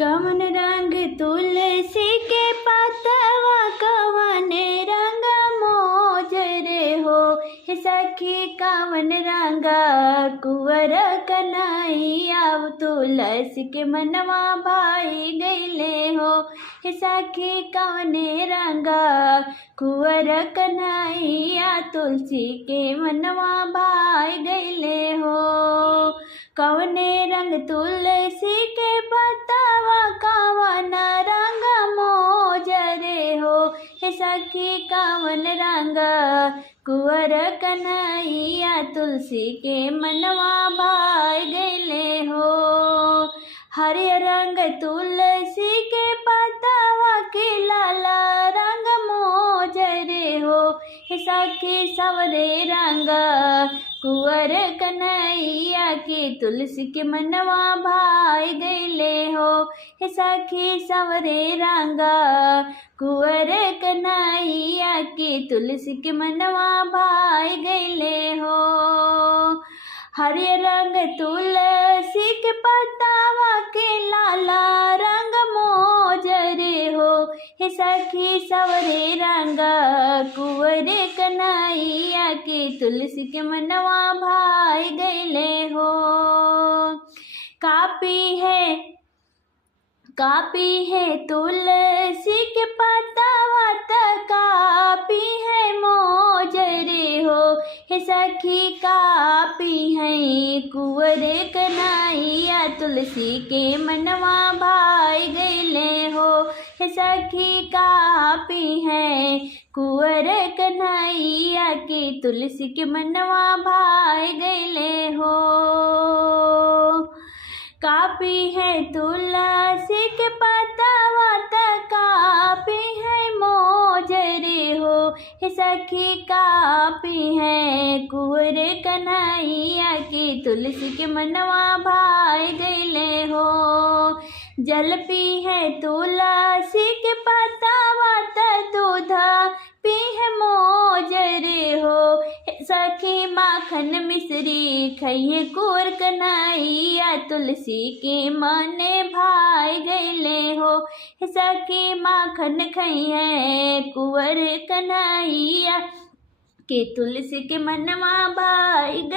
कवन रंग तुलसी के पतवा कवन रंग मोजरे हो। हे सखी कवन रंगा कुंवर कन्हैया तुलसी के मनवा भाई गईले हो। हे सखी कवने रंगा कुंवर कन्हैया तुलसी के मनवा भाई गईले हो। कवने रंग तुलसी के पतवा कवन रंग मोजरे हो। हे सखी कवन रंग कुंवर कन्हैया तुलसी के मनवा भाई गईले हो। हरे रंग तुलसी के पतवा के लाला रंग मोजरे हो। हे सखी सवरे रंग कुंवर कन्हैया के तुलसी के मनवा भाई गईले हो। हे सखी सवरे रंगा कुंवर कन्हैया के तुलसी के मनवा भाई गईले हो। हरे रंग तुलसी के पतावा के लाला रंग मोजरे हो। हे सखी सवरे रंगा कुंवर कन्हैया के तुलसी के मनवा भाई गईले हो। कापी है तुलसी के पतावा कापी है मोजरे हो। हे सखी कापी है कुंवर कन्हैया तुलसी के मनवा भाई गईले हो। हे सखी कापी है कुंवर कन्हैया के तुलसी के मनवा भाई गईले हो। कापी है तुलसी के पतवा कापी है मोजरे हो। हे सखी कापी है कुंवर कन्हैया के तुलसी के मनवा भाई गईले हो। जल पी है तुलसी के पतवा दूध पी है मोजरे हो। सखी माखन मिश्री खइए कुंवर कन्हैया तुलसी के मने भाई गईले हो। सखी माखन खइए कुंवर कन्हैया के तुलसी के मनवा भाई